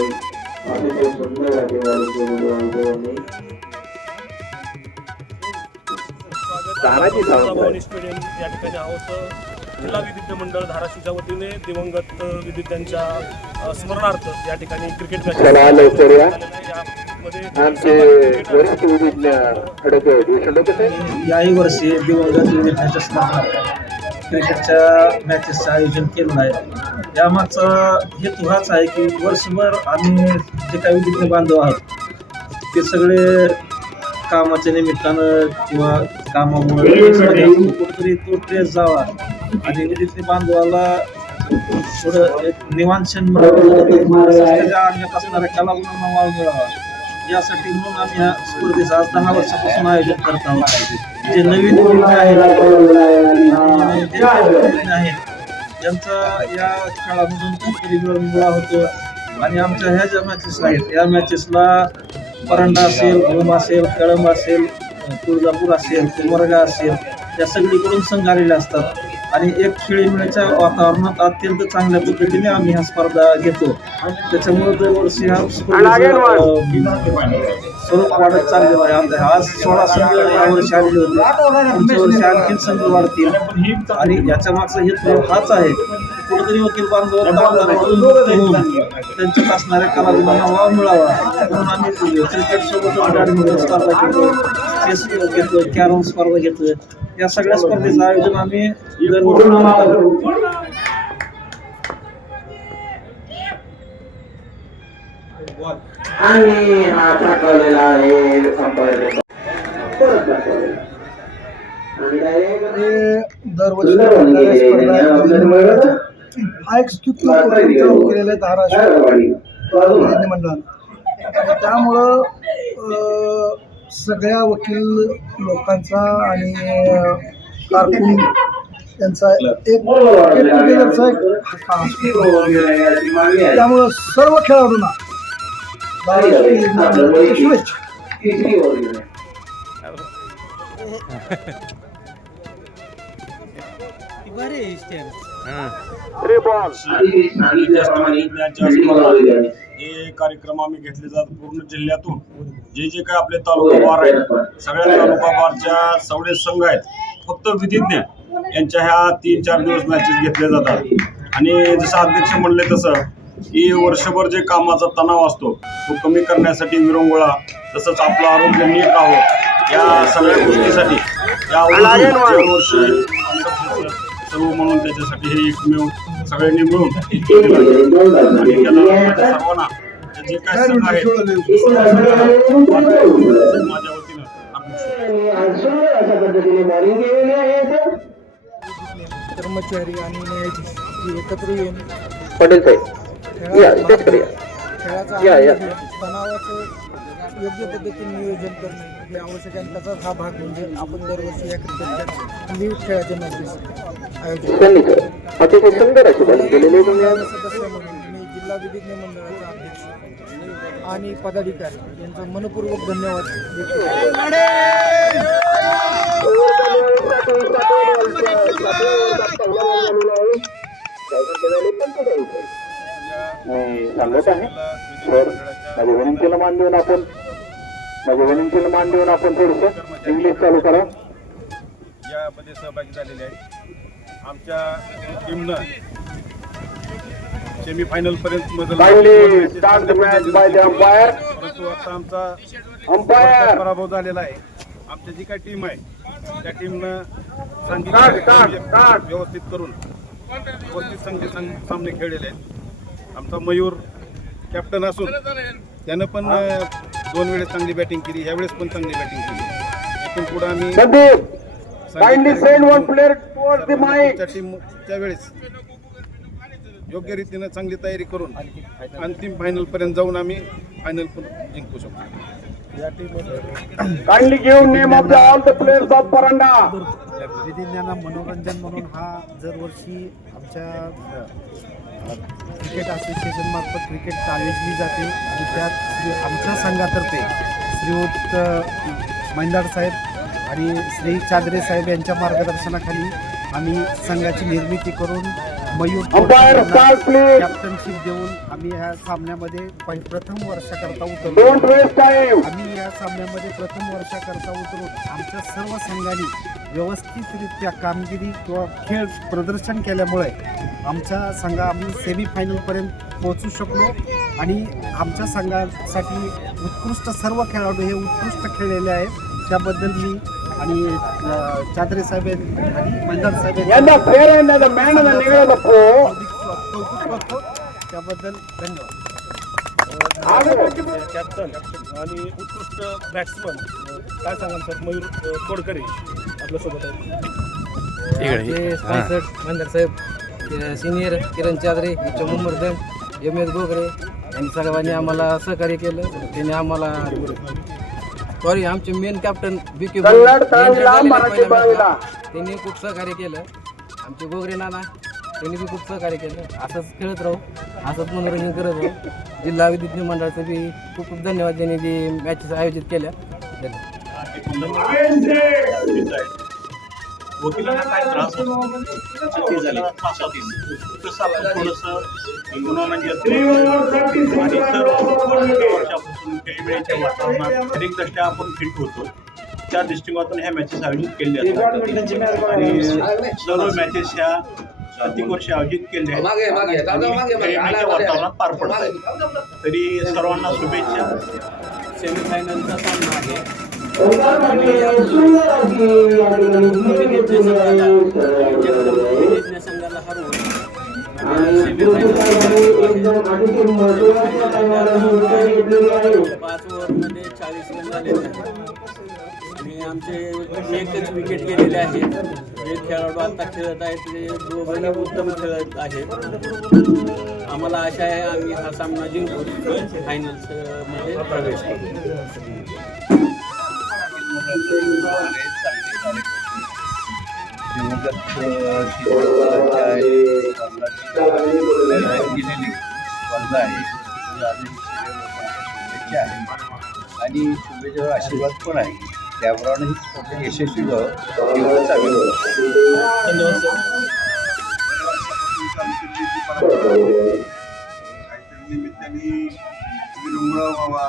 अतिशय सुंदर असे वाढवणी तानाजी सावंत स्टेडियम या ठिकाणी आहोत। जिल्हा विद्युत मंडळ धाराशिवच्या वतीने दिवंगत विद्युतांच्या स्मरणार्थ या ठिकाणी क्रिकेट याही वर्षी दिवंगत विद्युतांच्या स्मरणार्थ क्रिकेटच्या मॅचेसचं आयोजन केलं आहे। यामागचा हेतू हाच आहे की वर्षभर आम्ही जे काही विद्युत बांधव आहोत ते सगळे कामाच्या निमित्तानं किंवा कामामुळे कुठेतरी तो ट्रेस जावा आणि विद्युत बांधवाला थोडं एक निवांतक्षण मिळावं, त्याच्या अंगात असणाऱ्या कलागुणांना वाव मिळावा यासाठी म्हणून आम्ही ह्या स्पर्धेचं आज 10 वर्षापासून आयोजन करत आहोत। जे नवीन विद्यार्थी आहेत यांचा या खेळामधून काहीतरी मिळा होतो आणि आमच्या ह्या ज्या मॅचेस आहेत या मॅचेसला परंडा असेल, भूम असेल, कळंब असेल, तुळजापूर असेल, कुमरगा असेल या सगळीकडून संघ आलेले असतात आणि एक खेळीमेळीच्या वातावरणात अत्यंत चांगल्या पद्धतीने आम्ही ह्या स्पर्धा घेतो। त्याच्यामुळे दरवर्षी हा स्वरूप वाढत चाललेलं आहे। आज 16 संघ यावर्षी आलेले होते, पुढच्या वर्षी आणखी संघ वाढतील आणि याच्या मागचा हेतू हाच आहे कुठेतरी वकील बांधव त्यांच्यात असणाऱ्या कलागुणांना वाव मिळावा म्हणून आम्ही क्रिकेट सोबत बॅडमिंटन स्पर्धा घेतो, चेस घेतो, कॅरम स्पर्धा घेतो। या सगळ्या स्पर्धेचं आयोजन आम्ही आणि हा टाकलेला आहे अंपायर हा एक केलेला धाराशिव मंडळानं त्यामुळं सगळ्या वकील लोकांचा आणि कारकून त्यांचा एक त्यामुळं सर्व खेळाडूंना शुभेच्छा। हे कार्यक्रम आम्ही घेतले जातात पूर्ण जिल्ह्यातून जे जे काही आपले तालुका बार आहेत सगळ्या तालुका बारच्या सवडे संघ आहेत फक्त विधिज्ञ यांच्या ह्या 3-4 दिवस मॅचेस घेतले जातात आणि जसं अध्यक्ष म्हणले तसं की वर्षभर जे कामाचा तणाव असतो तो कमी करण्यासाठी विरंगुळा तसंच आपलं आरोग्य नीट राहावं या सगळ्या गोष्टीसाठी या वर्षी सर्व म्हणून त्याच्यासाठी हे एकमेव सगळ्यांनी मिळून आणि त्याला सर्वांना जे काय संघ आहेत माझ्या वतीनं कर्मचारी आणि न्यायाधीश एकत्र येऊन पटेल साहेब खेळाचं तणावाचं योग्य पद्धतीने नियोजन करणे हे आवश्यक आहे। त्याचाच हा भाग म्हणजे आपण दरवर्षी या क्रिकेटच्या विविध खेळाचे मॅचेस आयोजित अतिशय सुंदर अशी सदस्य म्हणून मी जिल्हा विधिज्ञ मंडळाचा अध्यक्ष आणि पदाधिकारी यांचा मनपूर्वक धन्यवाद सांगत आहे माझ्या विनंतीला मान देऊन आपण थोडस इंग्लिश चालू करा। यामध्ये सहभागी झालेले आहेत आमच्या टीमनं सेमीफायनल पर्यंत परंतु आता आमचा पराभव झालेला आहे। आमची जी काही टीम आहे त्या टीमनं व्यवस्थित करून व्यवस्थित सामने खेळलेले आहेत। आमचा मयूर कॅप्टन असून त्यानं पण 2 वेळेस चांगली बॅटिंग केली, ह्यावेळेस पण चांगली बॅटिंग केली। इथून पुढे आम्ही टीमच्या वेळेस योग्य रीतीने चांगली तयारी करून अंतिम फायनल पर्यंत जाऊन आम्ही फायनल पण जिंकू शकतो। या टीममध्ये kindly give name of all the players of Paranda. विधिज्ञांना मनोरंजन म्हणून हा दरवर्षी आमच्या क्रिकेट असोसिएशन मार्फत क्रिकेट आयोजली जाते आणि त्यात आमच्या संघातर्फे श्रीयुत महिंदार साहेब आणि श्री चादरे साहेब यांच्या मार्गदर्शनाखाली आम्ही संघाची निर्मिती करून Mayur umpire start please. Captainship देऊन आम्ही ह्या सामन्यामध्ये प्रथम वर्षाकरता उतरलो. Don't waste time. आम्ही या सामन्यामध्ये प्रथम वर्षाकरता उतरून आमच्या सर्व संघांनी व्यवस्थितरित्या कामगिरी किंवा खेळ प्रदर्शन केल्यामुळे आमच्या संघा आम्ही सेमीफायनलपर्यंत पोहोचू शकलो आणि आमच्या संघासाठी उत्कृष्ट सर्व खेळाडू हे उत्कृष्ट खेळलेले आहेत. त्याबद्दल मी आणि चादरे साहेब आणि मंदार साहेब यंदा फेर आहे द मॅन ऑफ द निघाला पो. कौतुक करतो. त्याबद्दल धन्यवाद. कॅप्टन आणि उत्कृष्ट बॅट्समन काय सांगाल सर? मयूर तोडकरे आपल्यासोबत आहेत. आपले स्पॉन्सर मंदार साहेब, सिनियर किरण चादरे, मुंबर्धन, एम.एस. गोगरे यांनी सर्वांनी आम्हाला सहकार्य केलं. त्यांनी आम्हाला आमचे मेन कॅप्टन बी.के. कन्नड तळाला मराठी बाळीला. त्यांनी खूप सहकार्य केलं. आमचे गोगरे नाना त्यांनी बी खूप सहकार्य केलं. असंच खेळत राहू, असंच मनोरंजन करत राहू. जिल्हा विद्युत मंडळाचं बी खूप खूप धन्यवाद. त्यांनी जे मॅचेस आयोजित केल्या. वकिलांना काय त्रास होतो? छाती झाली, कसं आपण थोडंसं गुन्हा आणि सर्व वर्षापासून खेळीमेळीच्या वातावरणात शारीरिकदृष्ट्या आपण फिट होतो. त्या दृष्टिकोनातून ह्या मॅचेस आयोजित केल्या असतात आणि सर्व मॅचेस ह्या प्रत्येक वर्षी आयोजित केल्या खेळीमेळीच्या वातावरणात पार पडतात. तरी सर्वांना शुभेच्छा. सेमीफायनलचा सामना आहे. संघाला हरवून 5 ओव्हरमध्ये 40 रन झालेले आहेत आणि आमचे एकच विकेट गेलेले आहेत. जे खेळाडू आता खेळत आहेत ते दोघंही उत्तम खेळत आहेत. आम्हाला आशा आहे आम्ही हा सामना जिंकू, फायनल्समध्ये प्रवेश करू. आणि शुभेच्छा आशीर्वाद पण आहे. त्याप्रमाणे ही स्पर्धा यशस्वी व्हावं एवढंच आम्ही निमित्ताने विरंगुळा व्हावा.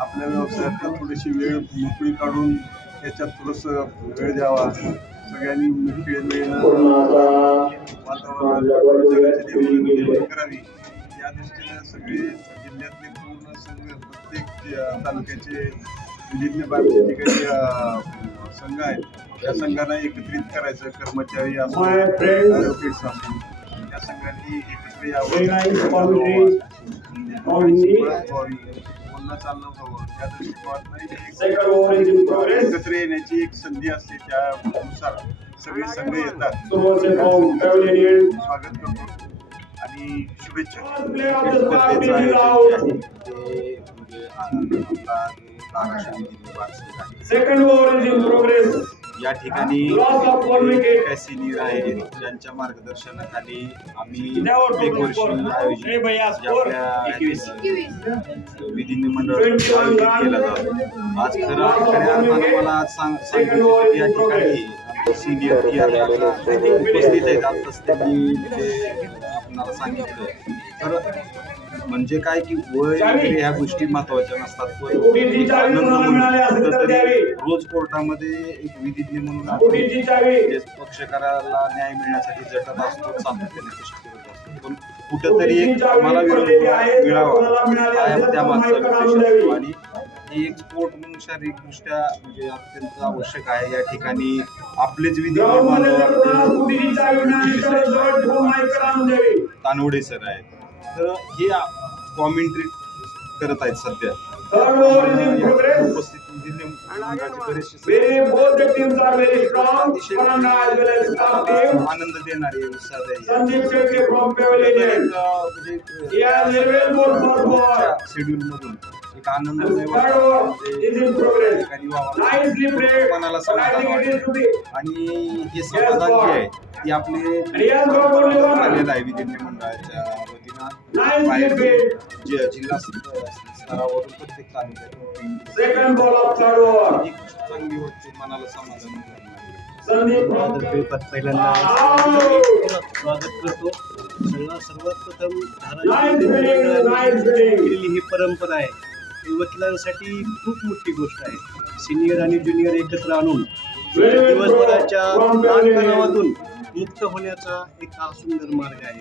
आपल्या व्यवसायात थोडीशी वेळ मोकळी काढून त्याच्यात थोडंसं वेळ द्यावा. सगळ्यांनी वातावरण करावी या दृष्टीने सगळे जिल्ह्यातले पूर्ण संघ, प्रत्येक तालुक्याचे जिल्हे बाहेरचे जे काही संघ आहेत या संघांना एकत्रित करायचं. कर्मचारी असो, ॲडव्होकेट्स असो, या संघांनी एकत्र यावं, बोलणं चालणं व्हावं. त्या दृष्टिकोनातून एकत्र येण्याची एक संधी असते. त्यानुसार सगळे संघ येतात. स्वागत करतो आणि शुभेच्छा. स्पर्धेचं आयोजन जे आहे ते म्हणजे आपला धाराशिव या ठिकाणी काही सिनियर आहेत ज्यांच्या मार्गदर्शनाखाली आम्ही प्रत्येक वर्षी आयोजित विधिज्ञ मंडळ आयोजित केला जातो. आज खऱ्या अर्थानं मला आज सांगायचं या ठिकाणी सिनियर उपस्थित आहेत. आताच त्यांनी आपल्याला सांगितलं तर म्हणजे काय की वय वगैरे ह्या गोष्टी महत्वाच्या नसतात. पण आनंद म्हणून तरी रोज कोर्टामध्ये एक विधिज्ञ म्हणून पक्षकाराला न्याय मिळण्यासाठी झटत असतो, सातत्याने कष्ट करत असतो. पण कुठंतरी एक आम्हाला विरोध मिळावा त्या मागचा उद्देश असतो. आणि ही एक स्पोर्ट म्हणून शारीरिकदृष्ट्या म्हणजे अत्यंत आवश्यक आहे. या ठिकाणी आपलेच विधिज्ञ तानवडे सर आहेत. तर हे कॉमेंट्री करत आहेत सध्या. उपस्थित विधिज्ञ मंडळाचे बरेचसे आनंद देणारे शेड्यूल मधून एक आनंदमय मनाला समाधान वाटते. आणि हे समाधान जे आहे ते आपले आलेलं आहे विधिज्ञ मंडळाच्या वतीनं बाहेर जिल्हा स्तरावरून प्रत्येक तालुक्यातून चांगली वाटते, मनाला समाधान. पहिल्यांदा स्वागत करतो. सर्वात प्रथम धाराशिव मंडळाने केलेली ही परंपरा आहे ही वकिलांसाठी खूप मोठी गोष्ट आहे. सिनियर आणि ज्युनियर एकत्र आणून दिवसभराच्या ताणतणावातून मुक्त होण्याचा एक हा सुंदर मार्ग आहे.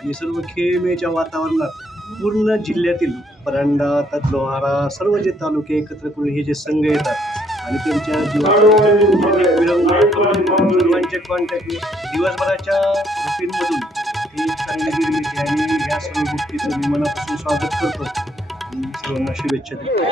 आणि सर्व खेळमेच्या वातावरणात पूर्ण जिल्ह्यातील परांडा, तडलोहारा सर्व जे तालुके एकत्र करून हे जे संघ येतात आणि त्यांच्या सर्वांचे कॉन्टॅक्ट दिवसभराच्या रुटीनमधून ही चांगली निर्मिती आणि या सर्व गोष्टीचं मी मनापासून स्वागत करतो आणि सर्वांना शुभेच्छा देतो.